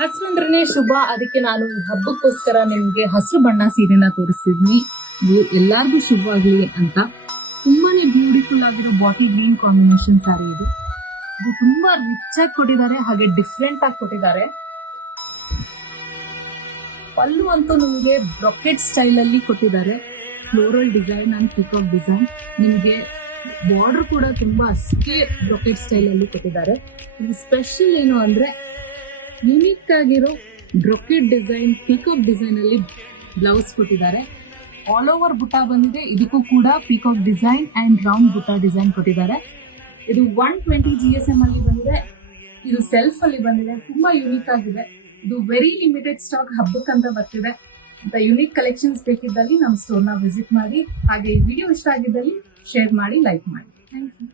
ಹಸ್ರಂದ್ರನೇ ಶುಭ. ಅದಕ್ಕೆ ನಾನು ಈ ಹಬ್ಬಕ್ಕೋಸ್ಕರ ನಿಮ್ಗೆ ಹಸಿರು ಬಣ್ಣ ಸೀರೆನ ತೋರಿಸ್ತಿದ್ನಿ. ಇದು ಎಲ್ಲಾರ್ಗು ಶುಭವಾಗ್ಲಿ ಅಂತ. ತುಂಬಾನೇ ಬ್ಯೂಟಿಫುಲ್ ಆಗಿರೋ ಬಾಟಲ್ ಗ್ರೀನ್ ಕಾಂಬಿನೇಷನ್ ಸ್ಯಾರಿ ಇದು. ಇದು ತುಂಬಾ ರಿಚ್ ಆಗಿ ಕೊಟ್ಟಿದ್ದಾರೆ, ಹಾಗೆ ಡಿಫ್ರೆಂಟ್ ಆಗಿ ಕೊಟ್ಟಿದ್ದಾರೆ. ಪಲ್ಲು ಅಂತೂ ನಿಮ್ಗೆ ಬ್ರೊಕೆಟ್ ಸ್ಟೈಲ್ ಅಲ್ಲಿ ಕೊಟ್ಟಿದ್ದಾರೆ. Floral design and peacock design. ನಿಮ್ಗೆ ಬಾರ್ಡರ್ ಕೂಡ ತುಂಬಾ ಅಷ್ಟೇ ಬ್ರೊಕೆಟ್ ಸ್ಟೈಲ್ ಅಲ್ಲಿ ಕೊಟ್ಟಿದ್ದಾರೆ. ಇದು ಸ್ಪೆಷಲ್ ಏನು ಅಂದ್ರೆ ಯುನಿಕ್ ಆಗಿರೋ ಬ್ರೊಕೆಟ್ ಡಿಸೈನ್, ಪಿಕಾಕ್ ಡಿಸೈನ್ ಅಲ್ಲಿ ಬ್ಲೌಸ್ ಕೊಟ್ಟಿದ್ದಾರೆ. ಆಲ್ ಓವರ್ ಬುಟ್ಟ ಬಂದಿದೆ. ಇದಕ್ಕೂ ಕೂಡ ಪಿಕಾಕ್ ಡಿಸೈನ್ ಅಂಡ್ ರೌಂಡ್ ಬುಟ್ಟ ಡಿಸೈನ್ ಕೊಟ್ಟಿದ್ದಾರೆ. ಇದು 120 GSM ಅಲ್ಲಿ ಬಂದಿದೆ. ಇದು ಸೆಲ್ಫ್ ಅಲ್ಲಿ ಬಂದಿದೆ. ತುಂಬಾ ಯುನಿಕ್ ಆಗಿದೆ. ಇದು ವೆರಿ ಲಿಮಿಟೆಡ್ ಸ್ಟಾಕ್ ಹಬ್ಬಕ್ಕಂತ ಬರ್ತಿದೆ ಅಂತ. ಯುನಿಕ್ ಕಲೆಕ್ಷನ್ಸ್ ಬೇಕಿದ್ದಲ್ಲಿ ನಮ್ಮ ಸ್ಟೋರ್ನ ವಿಸಿಟ್ ಮಾಡಿ. ಹಾಗೆ ಈ ವಿಡಿಯೋ ಇಷ್ಟ ಆಗಿದ್ದಲ್ಲಿ ಶೇರ್ ಮಾಡಿ, ಲೈಕ್ ಮಾಡಿ. Thank you.